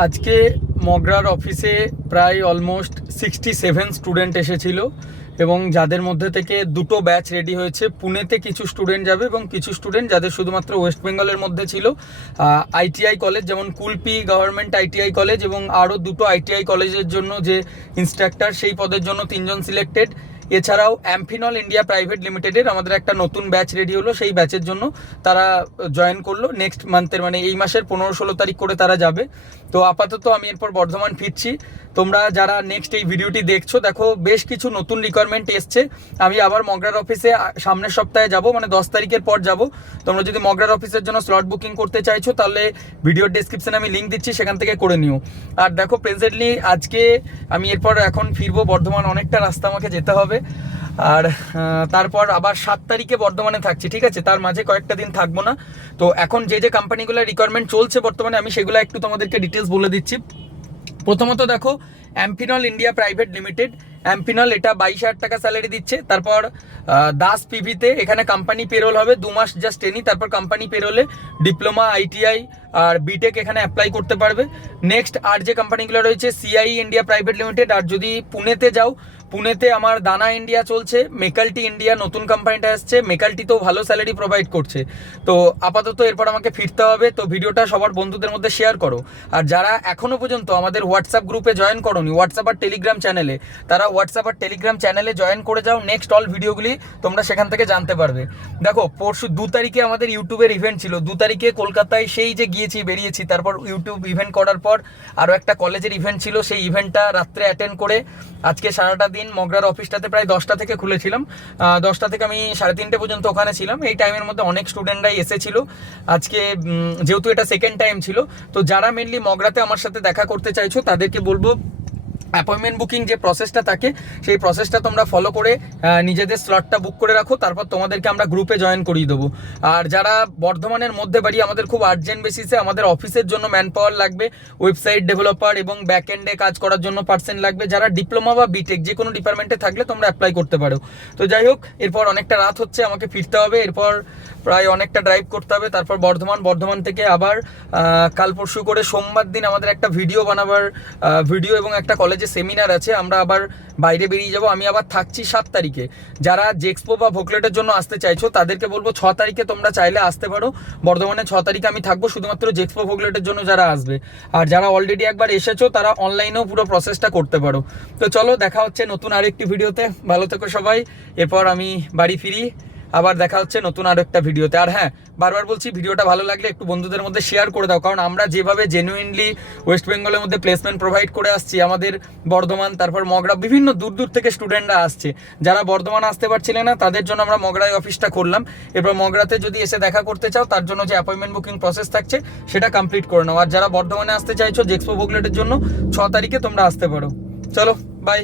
আজকে মগরার অফিসে প্রায় অলমোস্ট সিক্সটি সেভেন স্টুডেন্ট এসেছিল এবং যাদের মধ্যে থেকে দুটো ব্যাচ রেডি হয়েছে, পুনেতে কিছু স্টুডেন্ট যাবে এবং কিছু স্টুডেন্ট যাদের শুধুমাত্র ওয়েস্ট বেঙ্গলের মধ্যে ছিল। আইটিআই কলেজ যেমন কুলপি গভর্নমেন্ট আইটিআই কলেজ এবং আরও দুটো আইটিআই কলেজের জন্য যে ইনস্ট্রাক্টর সেই পদের জন্য তিনজন সিলেক্টেড এছাড়াও অ্যাম্ফিনল ইন্ডিয়া প্রাইভেট লিমিটেডের আমাদের একটা নতুন ব্যাচ রেডি হলো, সেই ব্যাচের জন্য তারা জয়েন করল। নেক্সট মান্থের মানে এই মাসের পনেরো ষোলো তারিখ করে তারা যাবে। তো আপাতত আমি এরপর বর্ধমান ফিরছি। তোমরা যারা নেক্সট এই ভিডিওটি দেখছ, দেখো বেশ কিছু নতুন রিকোয়ারমেন্ট এসছে। আমি আবার মগরার অফিসে সামনের সপ্তাহে যাব মানে দশ তারিখের পর যাব। তোমরা যদি মগরার অফিসের জন্য স্লট বুকিং করতে চাইছো, তাহলে ভিডিওর ডেসক্রিপশনে আমি লিঙ্ক দিচ্ছি, সেখান থেকে করে নিও। আর দেখো প্রেজেন্টলি আজকে আমি এরপর এখন ফিরবো, বর্ধমান অনেকটা রাস্তা আমাকে যেতে হবে। আর তারপর আবার সাত তারিখে বর্ধমানে থাকছি, ঠিক আছে? তার মাঝে কয়েকটা দিন থাকব না। তো এখন যে যে কোম্পানিগুলোর রিকোয়ারমেন্ট চলছে বর্তমানে, আমি সেগুলো একটু তোমাদেরকে ডিটেলস বলে দিচ্ছি। প্রথমত দেখো Amphenol India private limited Amphenol এটা বাইশ হাজার টাকা স্যালারি দিচ্ছে। তারপর দাস পিভিতে এখানে কোম্পানি পেরোল হবে, দু মাস জাস্ট ট্রেনিং তারপর কোম্পানি পেরোলে ডিপ্লোমা আইটিআই আর বিটেক এখানে অ্যাপ্লাই করতে পারবে। নেক্সট আর যে কোম্পানিগুলো রয়েছে সিআই ইন্ডিয়া প্রাইভেট লিমিটেড আর যদি পুনেতে যাও পুনেতে আমার দানা ইন্ডিয়া চলছে মেকালটি ইন্ডিয়া নতুন কোম্পানিটা আসছে মেকালটিতেও ভালো স্যালারি প্রোভাইড করছে। তো আপাতত এরপর আমাকে ফিরতে হবে, তো ভিডিওটা সবার বন্ধুদের মধ্যে শেয়ার করো। আর যারা এখনও পর্যন্ত আমাদের হোয়াটসঅ্যাপ গ্রুপে জয়েন করোনি হোয়াটসঅ্যাপ আর টেলিগ্রাম চ্যানেলে তারা হোয়াটসঅ্যাপ আর টেলিগ্রাম চ্যানেলে জয়েন করে যাও নেক্সট অল ভিডিওগুলি তোমরা সেখান থেকে জানতে পারবে। দেখো, পরশু দু তারিখে আমাদের ইউটিউবের ইভেন্ট ছিল, দু তারিখে কলকাতায় সেই যে গিয়েছি, বেরিয়েছি, তারপর ইউটিউব ইভেন্ট করার পর আরও একটা কলেজের ইভেন্ট ছিল, সেই ইভেন্টটা রাত্রে অ্যাটেন্ড করে আজকে সারাটা দিন মগরার অফিসটাতে প্রায় দশটা থেকে খুলেছিলাম। দশটা থেকে আমি সাড়ে তিনটে পর্যন্ত ওখানে ছিলাম। এই টাইমের মধ্যে অনেক স্টুডেন্টরাই এসেছিল। আজকে যেহেতু এটা সেকেন্ড টাইম ছিল, তো যারা মেনলি মগরাতে আমার সাথে দেখা করতে চাইছো, তাদেরকে বলব অ্যাপয়েন্টমেন্ট বুকিং যে প্রসেসটা থাকে, সেই প্রসেসটা তোমরা ফলো করে নিজেদের স্লটটা বুক করে রাখো, তারপর তোমাদেরকে আমরা গ্রুপে জয়েন করিয়ে দেবো। আর যারা বর্ধমানের মধ্যে বাড়ি, আমাদের খুব আর্জেন্ট বেসিসে আমাদের অফিসের জন্য ম্যান পাওয়ার লাগবে ওয়েবসাইট ডেভেলপার এবং ব্যাক এন্ডে কাজ করার জন্য পার্সেন্ট লাগবে, যারা ডিপ্লোমা বা বিটেক যে কোনো ডিপার্টমেন্টে থাকলে তোমরা অ্যাপ্লাই করতে পারো। তো যাই হোক, এরপর অনেকটা রাত হচ্ছে, আমাকে ফিরতে হবে, এরপর প্রায় অনেকটা ড্রাইভ করতে হবে। তারপর বর্ধমান বর্ধমান থেকে আবার কাল পরশু করে সোমবার দিন আমাদের একটা ভিডিও বানাবার ভিডিও এবং একটা কলেজে সেমিনার আছে। আমরা আবার বাইরে বেরিয়ে যাব। আমি আবার থাকছি সাত তারিখে। যারা জেক্সপো বা ভোকলেটের জন্য আসতে চাইছো, তাদেরকে বলব ছ তারিখে তোমরা চাইলে আসতে পারো। বর্ধমানে ছ তারিখে আমি থাকব। শুধুমাত্র জেক্সপো ভোকলেটের জন্য যারা আসবে। আর যারা অলরেডি একবার এসেছ, তারা অনলাইনেও পুরো প্রসেসটা করতে পারো। তো চলো, দেখা হচ্ছে নতুন আরেকটি ভিডিওতে ভালো থেকো সবাই। এরপর আমি বাড়ি ফিরি। আবার দেখা হচ্ছে নতুন আরও একটা ভিডিওতে। আর হ্যাঁ বারবার বলছি, ভিডিওটা ভালো লাগলে একটু বন্ধুদের মধ্যে শেয়ার করে দাও, কারণ আমরা যেভাবে জেনুইনলি ওয়েস্ট বেঙ্গলের মধ্যে প্লেসমেন্ট প্রোভাইড করে আসছি, আমাদের বর্ধমান, তারপর মগরা, বিভিন্ন দূর দূর থেকে স্টুডেন্টরা আসছে। যারা বর্ধমান আসতে পারছিলে না, তাদের জন্য আমরা মগরায় অফিসটা করলাম। এবার মগরাতে যদি এসে দেখা করতে চাও, তার জন্য যে অ্যাপয়েন্টমেন্ট বুকিং প্রসেস থাকছে, সেটা কমপ্লিট করে নাও। আর যারা বর্ধমানে আসতে চাইছো জেক্সপো বুকলেটের জন্য, ছ তারিখে তোমরা আসতে পারো। চলো বাই